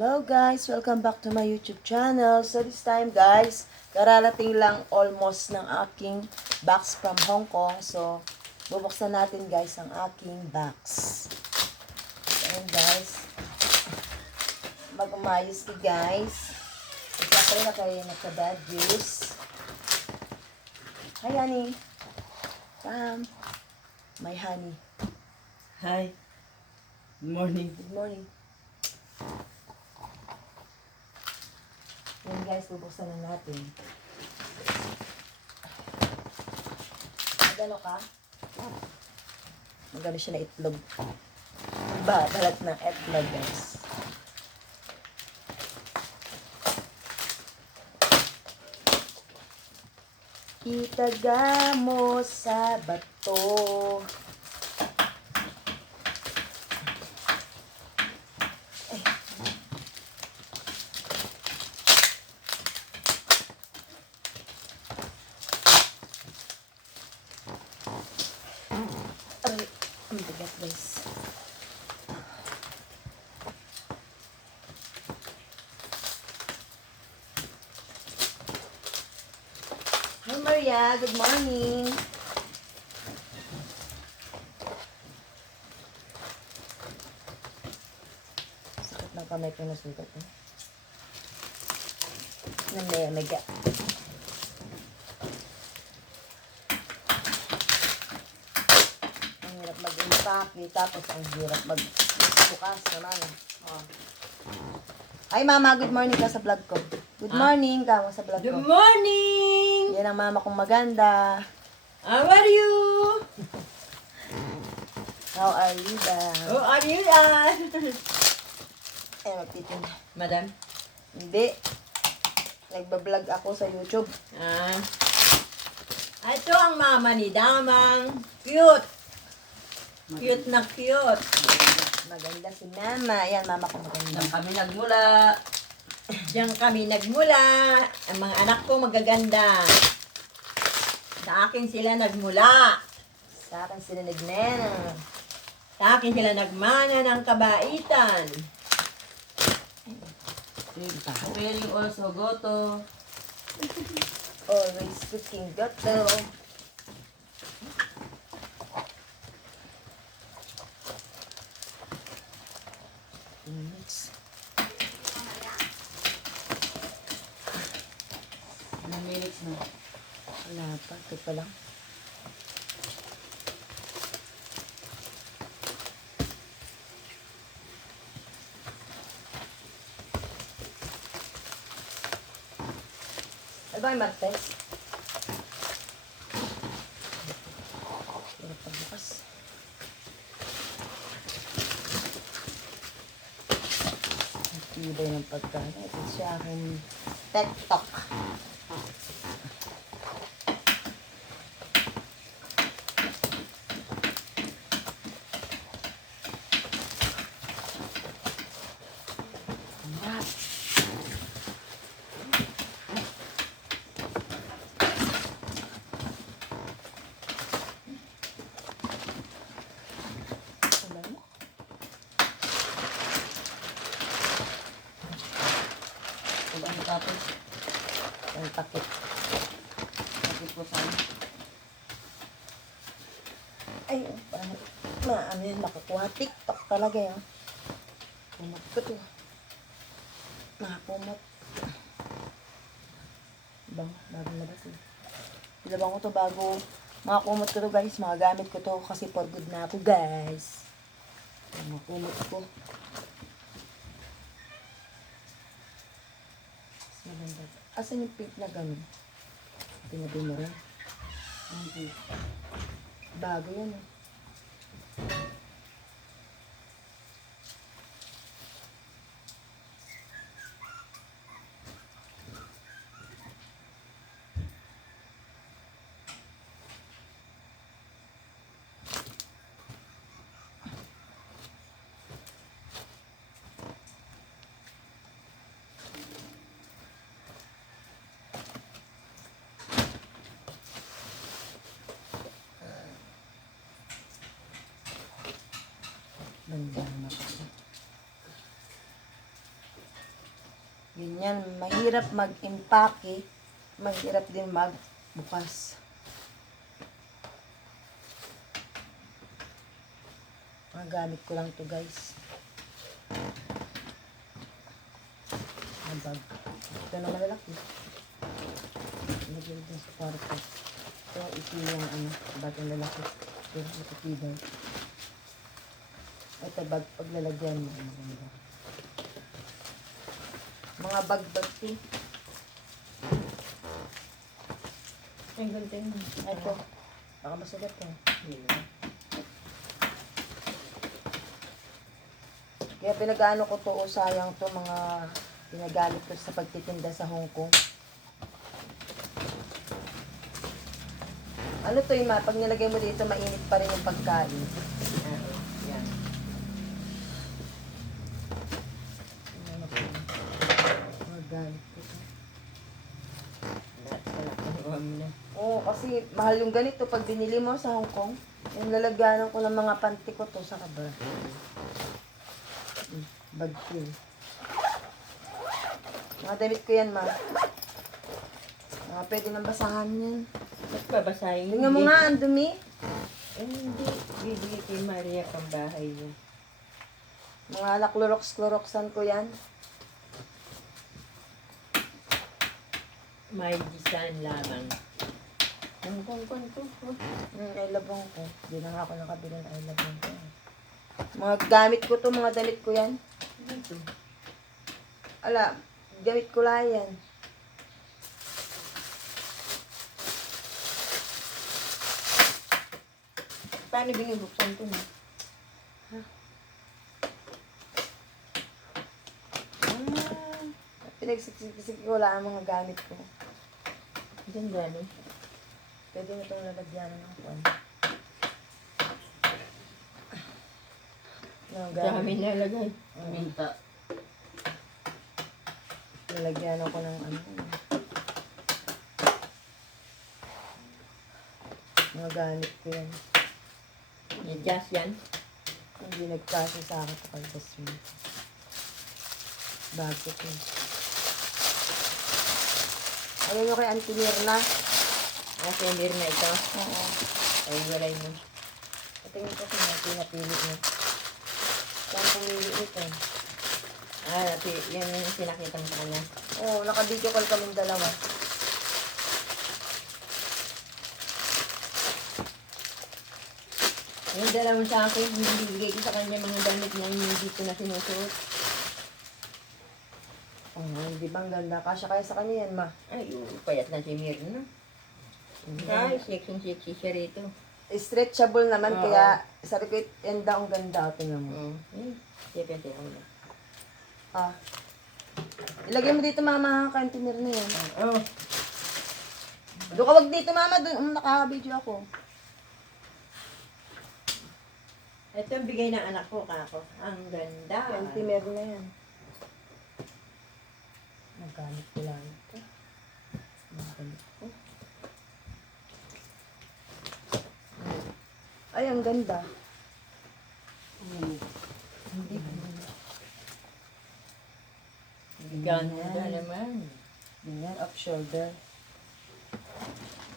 Hello guys! Welcome back to my YouTube channel. So this time guys, kararating lang almost ng aking box from Hong Kong. So, bubuksan natin guys ang aking box. So, ayan guys. Mag-umayos ni guys. Siyempre na kayo nagka-bad juice. Hi honey! Come! My honey. Hi. Good morning. Good morning. Yan guys, bubuksan na natin. Magano ka? Magano siya na itlog. Balat ng itlog guys. Itaga mo sa bato. Ay, ang bigat guys. Hi Maria, good morning. Sakit ng kamay ko na sugat eh. Namaya-maga. Ang hirap mag-impake, tapos ang hirap magbukas naman. Oh. Ay mama, good morning ka sa vlog ko. Good morning ka sa vlog Good ko. morning. Yan ang mama kong maganda. How are you? How are you daw? How are you? Ay, magtitin. Madam. Hindi. Nagbablog ako sa YouTube. Ito ang mama ni Damang. Cute. Cute na cute. Maganda si mama. Yan, mama ko maganda. Diyan kami nagmula. Diyan kami nagmula. Ang mga anak ko magaganda. Sa akin sila nagmula. Sa akin sila nagnena. Sa akin sila nagmana ng kabaitan. Wearing also goto. Always cooking gato. Mix. Ilang minutes na? Wala pa. Ito pa lang. Ano ba yung Martes? Hirap pagbukas. Ang tibay ng pagkain. Ito siya aking TikTok. Ang tapos, Ang takip. tapos po sana. Ay, paano? Ano yun, makakuha. TikTok talaga yun. Kumot ko to. Nakakumot. Bang, bago labas eh. Ilabang ko to bago makakumot ko to guys. Magagamit ko to kasi for good na ako guys. Makakumot ko. Asan yung pink na gano'n? Tinabi mo rin. Bago yan eh. Ganda na kasi. Ganyan, mahirap mag-impake, mahirap din magbukas. Mga gamit ko lang to guys. Ang bag. Ito na malalaki. Lagyan din sa kwarto. Ito yung batang lalaki. Pero matitibay. Ito bag paglalagyan mo. Maganda. Mga bag-bag din. Ang ganda yun. Ito. Baka masugat to. Kaya pinag-ano ko to, sayang to, mga pinagamit ko sa pagtitinda sa Hong Kong. Ano to yung pag nilagay mo dito, mainit pa rin yung pagkain. Yan. Mga gamit ko to. Lahat pala kinuha mo na. Oo, kasi mahal yung ganito pag binili mo sa Hong Kong. Yung lalagyanan ko ng mga panty ko to sa kabra. Bag ko. Mga damit ko yan, ma. Mga pwede nang basahan yan. Ba't babasahin? Tingnan mo nga, ang dumi. Hindi. Bibili kay Maria pang bahay niya. Mga naklorox-cloroxan ko yan. May design lamang. Ang kong to. Ay labang ko. Hindi na nga ako nakabili ng ay labang ko. Mga gamit ko to, mga damit ko yan. Ito. Ala, gamit ko lang yan. Paano binubuksan ito na? Pinagsisik ko lang ang mga gamit ko. Ganda no? Pwede mo itong lalagyan ng kwan. Mga Dami gamit. nalagay. Minta. Lalagyan ako ng mga gamit ko yan. Adjust yan. Hindi nagkasya sa akin kapag mo. Bago ko. Ayaw nyo kay Auntie Mirna? Kasi mir na ito. Oo. Ay, walay mo. Patingin ko kung pinapili mo. Saan pumili ito? Yan yung sinakita mo sa kanya. Oo, naka-video call kaming dalawa. Yung dala mo sa akin, bibigay ko sa kanya mga damit na hindi ko na sinusuot. Oo, di ba ang ganda? Kasya kaya sa kanya yan, ma. Ay, payat na si Mir, no? Ay, sexy siya rito. Stretchable naman, Oo. kaya sabi ko, yan daw ang ganda. Tingnan mo. Oo. Siya mo na. Ah. Ilagay mo dito, mama, ka-Auntie Mirna yan. Oo. Doon ka wag dito, mama. Doon, naka-video ako. Ito ang bigay ng anak ko, kako. Ang ganda. Auntie Mirna yan. Nagkamit ko lang ito. Nagkamit ko. Ay, ang ganda. Hindi ba? Ganda naman. Ganyan, off shoulder.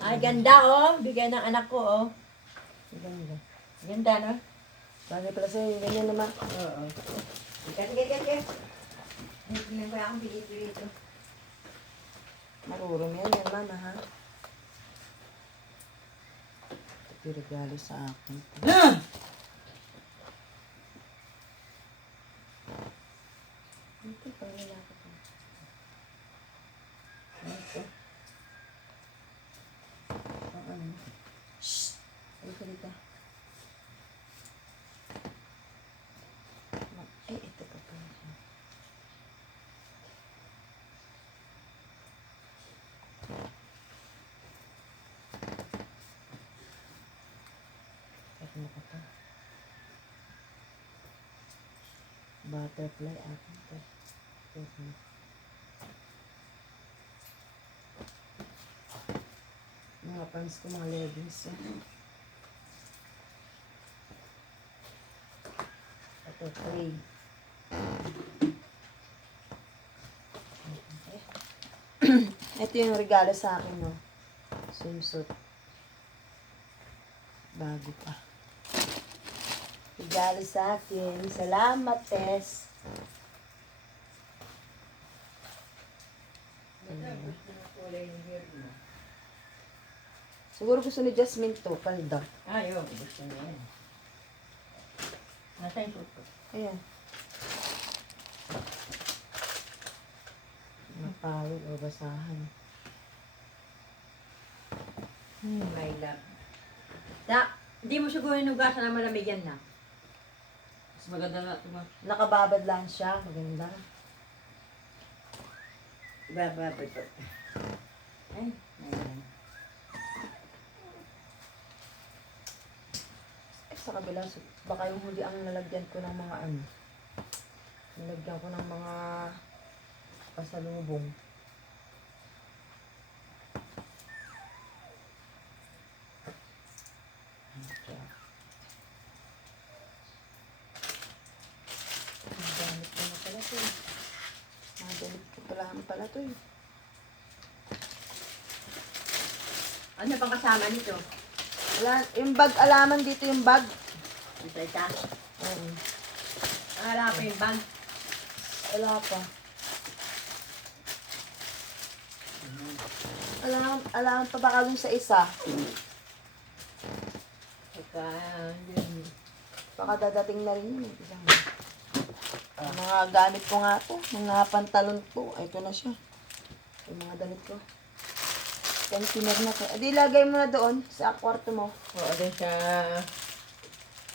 Ay, ganda, oh. Bigay ng anak ko, oh. Ang ganda. Ganda, no? Bagay pala sa'yo, yung ganyan naman. Oo. Sige. Hindi ba akong bigay dito? Marurong yan, mama, ha? Ito yung regalo sa akin. Ito, pang lalaki to. Ito. Ang ano? Shhh! Ay, kalita. Ay, ito pa pala siya. Ano ka to? Butterfly akin to. Ito. Mga pants ko, mga leggings. Ito, tray. Ito yung regalo sa akin, no. Swimsuit. Bago pa. Regalo sa akin. Salamat, Tess. Siguro gusto ni Jasmine to, palda. Ayun, gusto niya yan. Nasa yung suko? Ayan. Napawid o basahan. My love. Hindi mo siguro hinugasan na malamig yan na. Mas maganda nga ito ma. Nakababad lang siya. Maganda. Bababad ko. Ay, ayan. Sa kabila, baka yung huli ang nalagyan ko ng mga ano. Nalagyan ko ng mga pasalubong. Magamit ko na pala to. Magamit ko pala to eh. Ano pang kasama nito? Wala, yung bag, alaman dito yung bag. Ito, ito. Oo. Wala pa yung bag. Wala pa. Alaman pa baka dun sa isa. Saka, yun. Baka dadating na rin yun. Isang yung mga gamit ko nga to. Mga pantalon ko. Ay, ito na siya. Yung mga damit ko. Container na to. Adi, lagay mo na doon sa kwarto mo. Oo, din siya.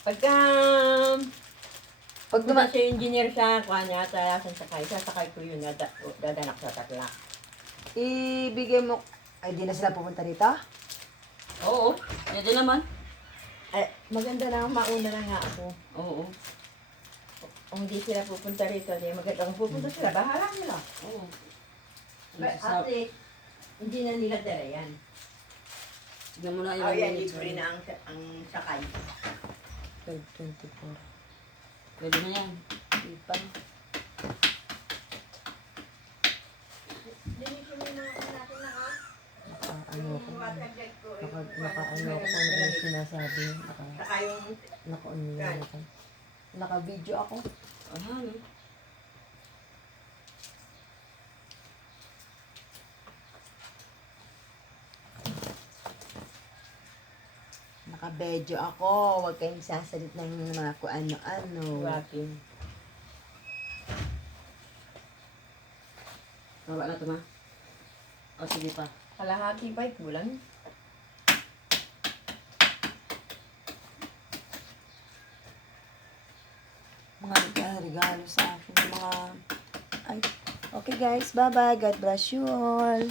Pagka, Pag pagka si engineer siya, kuha niya, sasakay ko yun, dadanak sa taklak. ibigay mo. Ay, di na sila pupunta dito? Oo. Pwede naman. Ay, maganda na, mauna na nga ako. Oo. Kung hindi sila pupunta rito, di maganda. Kung pupunta sila, bahala nila. Oo. Ate, hindi na nila dala yan. Bigyan mo na Oh, yan, minutes. libre na ang sakay. 12:24. Pwede na yan. Di pa. Ano ko. Ano ko kung ano yung sinasabi. Saka yung, Naka-video ako. Aha, no? Naka-video ako. Huwag kayong sasalit ng mga kung ano-ano. walking. Bawa na ito ma. O sige pa. Kalahati bike mo lang. Mga regalo sa akin. Mga... Ay. Okay guys. Bye-bye. God bless you all.